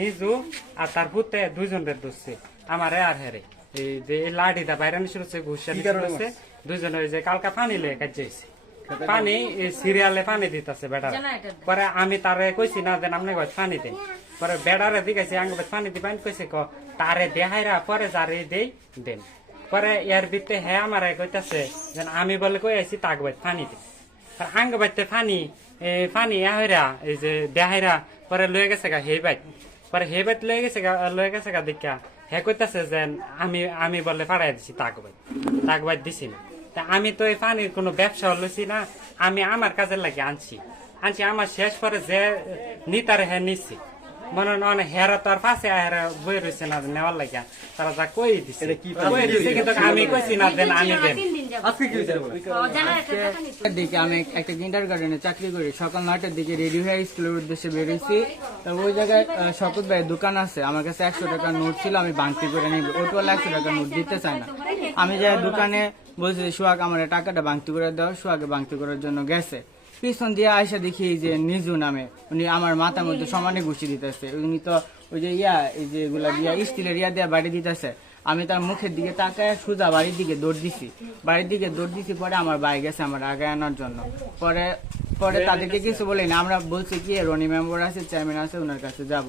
নিজু আর তার পুতে দুইজনের দোষে আমারে আর হেরে এই যে লাঠিটা বাইরে শুরু হচ্ছে ঘুষা হচ্ছে দুইজনে যে কালকা পানি লে কাজেছে পানি সিরিয়ালে পানি দিতেছে বেটার পরে আমি তারে কইছি না দেন আপনি পানি দেন পরে বেড়ারে দিকেছি আঙ্গ পানি দিবেন কইছে ক তারে দেহাইরা পরে যারে দেই দেন পরে এর ভিতরে হ্যাঁ আমার কইতাছে যেন আমি বলে কই আছি তাকবাই পানি দিন আঙ্গ বাইতে পানি পানি হইরা এই যে দেহাইরা পরে লয়ে গেছে গা হে বাইত পরে হে বাইত লয়ে গেছে গা দেখা হে কইতাছে যেন আমি বলে পাড়াই দিছি তাকবাই দিছি না তা আমি তো এই পানির কোনো ব্যবসা লইছি না আমি আমার কাজের লাগে আনছি আমার শেষ পরে যে নিতারে হ্যাঁ নিচ্ছি মনে অনেক হেরা তো আর পাশে হেরা বই রয়েছে না নেওয়ার লাগিয়া তারা যা কই দিছে কিন্তু আমি কইছি না দেন আমি দেন দিকে আমি একটা কিন্ডার গার্ডেনে চাকরি করি সকাল 9টার দিকে রেডি হয়ে স্কুলের উদ্দেশ্যে বেরোইছি তো ওই জায়গায় শপথ ভাইয়ের দোকান আছে আমার কাছে 100 টাকার নোট ছিল আমি ভাঙতি করে নিব ওটওয়ালা 100 টাকার নোট দিতে চাই না আমি যাই দোকানে বলছি সোহাগ আমার টাকাটা ভাঙতি করে দাও সোহাগে ভাঙতি করার জন্য গেছে পিছন দিয়ে আয়সা দেখি যে নিজু নামে উনি আমার মাথার মধ্যে সমানে ঘুষি দিতেছে উনি তো ওই যে এই যে এগুলা দিয়া স্টিলের দিয়া বাড়ি দিতেছে আমি তার মুখের দিকে তাকায় সোজা বাড়ির দিকে দৌড় দিছি পরে আমার ভাই গেছে আমার আগে আনার জন্য পরে তাদেরকে কিছু বলি না আমরা বলছি কি রনি মেম্বার আছে চেয়ারম্যান আছে ওনার কাছে যাব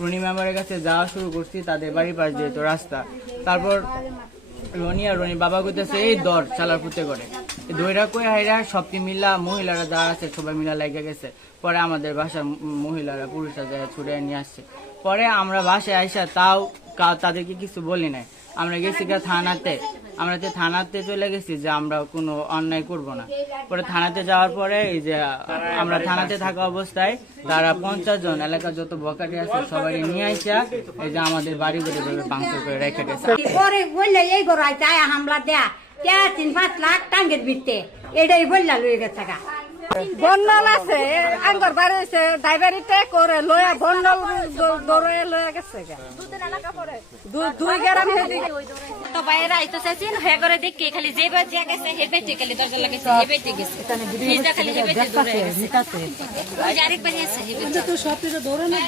রনি মেম্বারের কাছে যাওয়া শুরু করছি তাদের বাড়ির পাশ দিয়ে তো রাস্তা তারপর রনি বাবা কইতেছে এই দর চালার পুঁতে করে দইরা কই হাইরা সবটি মিলা মহিলারা যারা আছে সবাই মিলা লেগে গেছে পরে আমাদের বাসার মহিলারা পুরুষরা যারা ছুটে নিয়ে আসছে পরে আমরা বাসায় আইসা তাও তাদেরকে কিছু বলি নাই আমরা গেছি থানাতে চলে গেছি যে আমরা কোনো অন্যায় করব না পরে থানাতে যাওয়ার পরে এই যে আমরা থানাতে থাকা অবস্থায় তারা 50 জন এলাকার যত বকাটি আছে সবাই নিয়ে আইসা এই যে আমাদের বাড়ি করে ভাঙচুর করে রেখে গেছে পরে বললে এই গড়ায় যায় হামলা দেয়া 3-5 লাখ টাঙ্গের ভিত্তে এটাই বললা লয়ে গেছে গা বন্ডল আছে আঙ্গর বাড়ি হয়েছে ড্রাইভারিতে করে লয়া বন্ডল দৌড়ে লয়ে গেছে দুই গ্রাম তো বাইরে আইতো চাইছেন হয়ে করে দেখি খালি যে বাজে গেছে হেবেটে খালি দরজা লাগাইছে হেবেটে গেছে ভিজা খালি হেবেটে দৌড়ে গেছে ওই আরেক বাড়ি আছে হেবেটে তো সবই দৌড়ে না